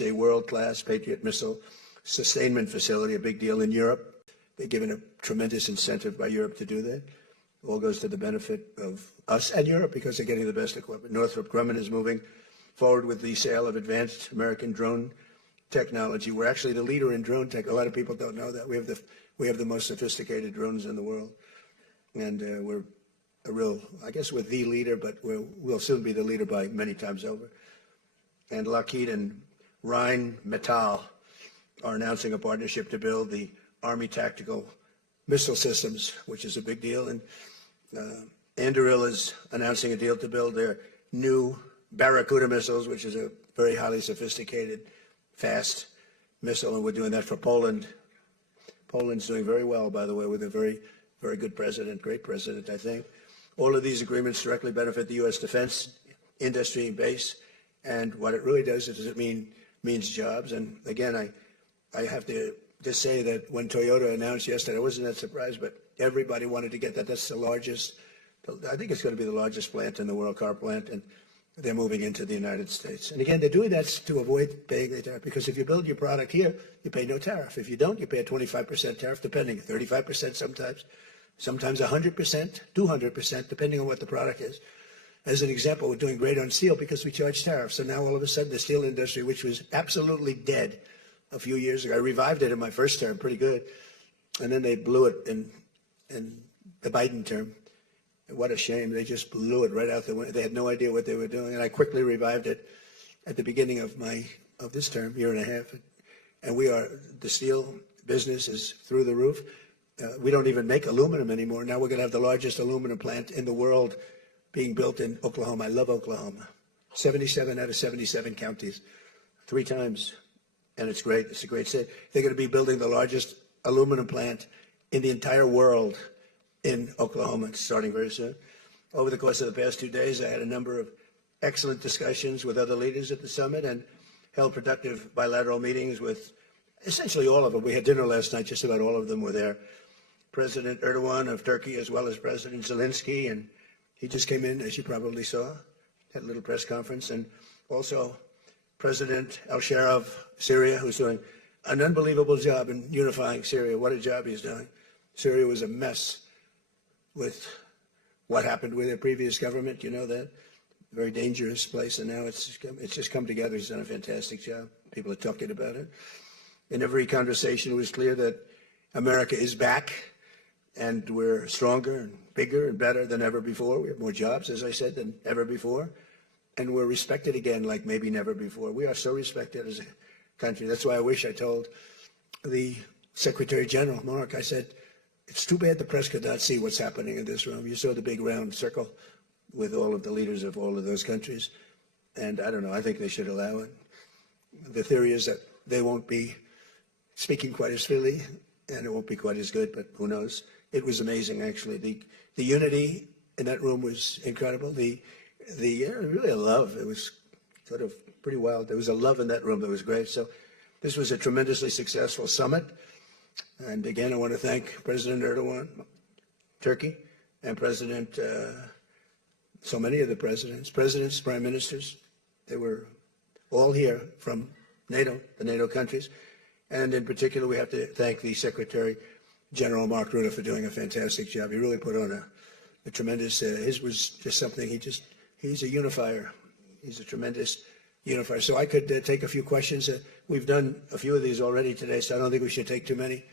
a world-class Patriot missile sustainment facility, a big deal in Europe. They're given a tremendous incentive by Europe to do that. All goes to the benefit of us and Europe because they're getting the best equipment. Northrop Grumman is moving forward with the sale of advanced American drone technology. We're actually the leader in drone tech. A lot of people don't know that. We have the most sophisticated drones in the world. And we're a real, I guess we're the leader, but we'll soon be the leader by many times over. And Lockheed and Rheinmetall are announcing a partnership to build the Army Tactical Missile Systems, which is a big deal. And Anduril is announcing a deal to build their new Barracuda missiles, which is a very highly sophisticated, fast missile, and we're doing that for Poland. Poland's doing very well, by the way, with a very, very good president, great president, I think. All of these agreements directly benefit the U.S. defense industry and base, and what it really does is it means jobs. And again, I have to just say that when Toyota announced yesterday, I wasn't that surprised, but everybody wanted to get that. That's the largest, I think it's going to be the largest plant in the world, car plant, and they're moving into the United States. And again, they're doing that to avoid paying the tariff, because if you build your product here, you pay no tariff. If you don't, you pay a 25% tariff, depending, 35% sometimes 100%, 200%, depending on what the product is. As an example, we're doing great on steel because we charge tariffs. So now all of a sudden the steel industry, which was absolutely dead a few years ago, I revived it in my first term, pretty good. And then they blew it in the Biden term. What a shame. They just blew it right out the window. They had no idea what they were doing. And I quickly revived it at the beginning of this term, year and a half. And the steel business is through the roof. We don't even make aluminum anymore. Now we're going to have the largest aluminum plant in the world being built in Oklahoma. I love Oklahoma. 77 out of 77 counties, 3 times. And it's great. It's a great state. They're going to be building the largest aluminum plant in the entire world in Oklahoma. It's starting very soon. Over the course of the past 2 days, I had a number of excellent discussions with other leaders at the summit and held productive bilateral meetings with essentially all of them. We had dinner last night. Just about all of them were there. President Erdogan of Turkey, as well as President Zelensky, and he just came in, as you probably saw, had a little press conference, and also President al-Shara of Syria, who's doing an unbelievable job in unifying Syria. What a job he's doing. Syria was a mess with what happened with their previous government. You know that. Very dangerous place, and now it's just come together. He's done a fantastic job. People are talking about it. In every conversation, it was clear that America is back, and we're stronger and bigger and better than ever before. We have more jobs, as I said, than ever before. And we're respected again like maybe never before. We are so respected as a country. That's why I wish I told the Secretary General, Mark, I said, it's too bad the press could not see what's happening in this room. You saw the big round circle with all of the leaders of all of those countries. And I don't know, I think they should allow it. The theory is that they won't be speaking quite as freely, and it won't be quite as good, but who knows? It was amazing, actually. The unity in that room was incredible. Really a love. It was sort of pretty wild. There was a love in that room that was great. So this was a tremendously successful summit. And again, I want to thank President Erdogan, Turkey, and so many of the presidents, prime ministers. They were all here from NATO, the NATO countries. And in particular, we have to thank the Secretary General Mark Rutte for doing a fantastic job. He really put on a tremendous, his was just something, he's a unifier. He's a tremendous unifier. So I could take a few questions. We've done a few of these already today, so I don't think we should take too many.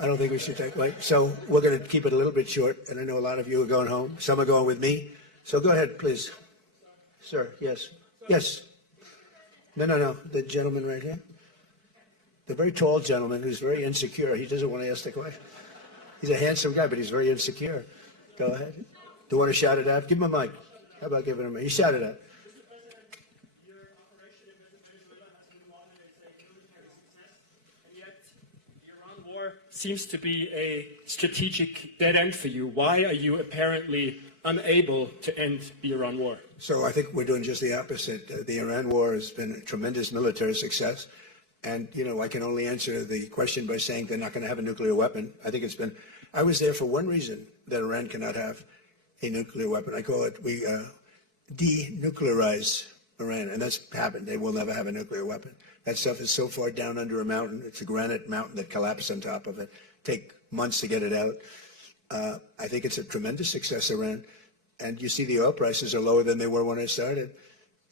I don't think we should take, right? So we're going to keep it a little bit short, and I know a lot of you are going home. Some are going with me. So go ahead, please. Sir, yes. Yes. No. The gentleman right here. The very tall gentleman who's very insecure. He doesn't want to ask the question. He's a handsome guy, but he's very insecure. Go ahead. Do you want to shout it out? Give him a mic. How about giving him a mic? You shout it out. Your operation in Venezuela has been lauded as a military success, and yet the Iran war seems to be a strategic dead end for you. Why are you apparently unable to end the Iran war? So I think we're doing just the opposite. The Iran war has been a tremendous military success. And, you know, I can only answer the question by saying they're not going to have a nuclear weapon. I was there for one reason, that Iran cannot have a nuclear weapon. I call it, we denuclearize Iran, and that's happened. They will never have a nuclear weapon. That stuff is so far down under a mountain. It's a granite mountain that collapsed on top of it. Take months to get it out. I think it's a tremendous success, Iran. And you see the oil prices are lower than they were when I started.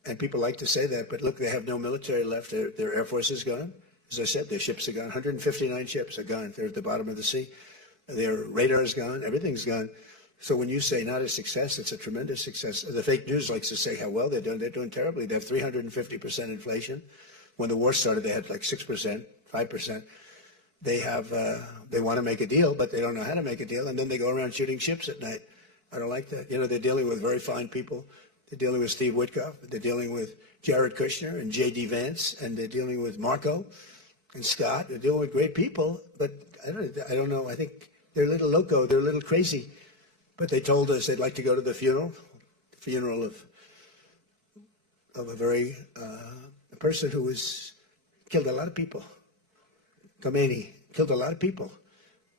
And people like to say that, but look, they have no military left. Their Air Force is gone. As I said, their ships are gone. 159 ships are gone. They're at the bottom of the sea. Their radar is gone. Everything's gone. So when you say not a success, it's a tremendous success. The fake news likes to say how well they're doing. They're doing terribly. They have 350% inflation. When the war started, they had like 6%, 5%. They want to make a deal, but they don't know how to make a deal. And then they go around shooting ships at night. I don't like that. You know, they're dealing with very fine people. They're dealing with Steve Witkoff. They're dealing with Jared Kushner and J.D. Vance. And they're dealing with Marco and Scott. They're dealing with great people. But I don't know. I think they're a little loco. They're a little crazy. But they told us they'd like to go to the funeral of a person who killed a lot of people. Khomeini killed a lot of people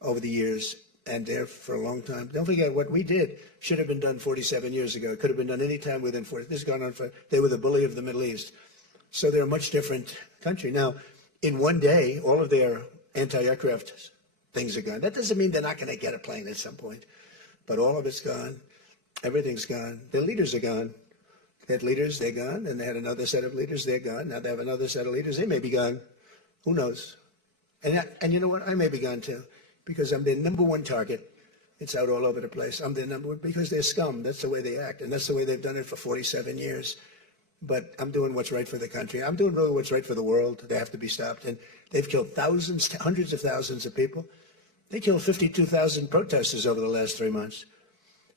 over the years, and there for a long time. Don't forget what we did should have been done 47 years ago. It could have been done any time within 40. This has gone on for. They were the bully of the Middle East, so they're a much different country now. In one day, all of their anti-aircraft things are gone. That doesn't mean they're not going to get a plane at some point. But all of it's gone. Everything's gone. Their leaders are gone. They had leaders, they're gone. And they had another set of leaders, they're gone. Now they have another set of leaders, they may be gone. Who knows? And you know what? I may be gone too, because I'm their number one target. It's out all over the place. I'm their number one, because they're scum. That's the way they act. And that's the way they've done it for 47 years. But I'm doing what's right for the country. I'm doing really what's right for the world. They have to be stopped. And they've killed thousands, hundreds of thousands of people. They killed 52,000 protesters over the last 3 months.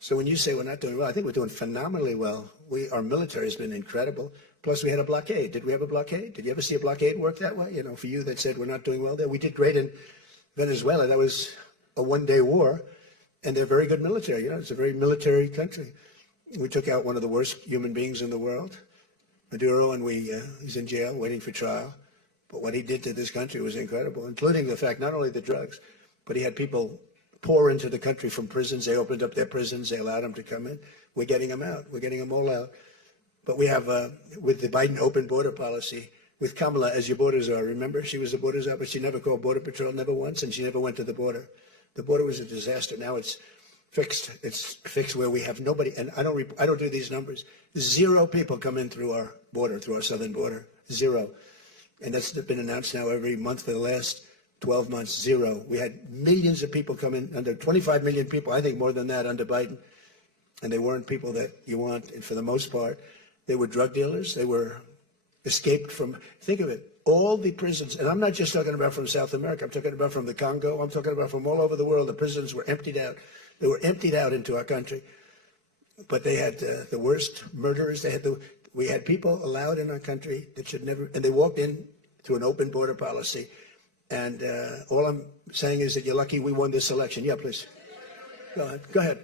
So when you say we're not doing well, I think we're doing phenomenally well. Our military has been incredible. Plus, we had a blockade. Did we have a blockade? Did you ever see a blockade work that way? You know, for you that said we're not doing well there, we did great in Venezuela. That was a one-day war, and they're very good military. You know, it's a very military country. We took out one of the worst human beings in the world, Maduro, and he's in jail waiting for trial. But what he did to this country was incredible, including the fact not only the drugs, but he had people pour into the country from prisons. They opened up their prisons. They allowed them to come in. We're getting them out. We're getting them all out. But we have, with the Biden open border policy, with Kamala as your border czar. Remember, she was the border czar, but she never called Border Patrol, never once, and she never went to the border. The border was a disaster. Now it's fixed. It's fixed where we have nobody, and I don't do these numbers. 0 people come in through our border, through our southern border. 0. And that's been announced now every month for the last 12 months, 0. We had millions of people come in, under 25 million people, I think more than that under Biden. And they weren't people that you want, and for the most part, they were drug dealers. They were escaped from, think of it, all the prisons, and I'm not just talking about from South America, I'm talking about from the Congo, I'm talking about from all over the world. The prisons were emptied out. They were emptied out into our country. But they had the worst murderers. We had people allowed in our country that should never, and they walked in through an open border policy. And all I'm saying is that you're lucky we won this election. Yeah, please. Go ahead.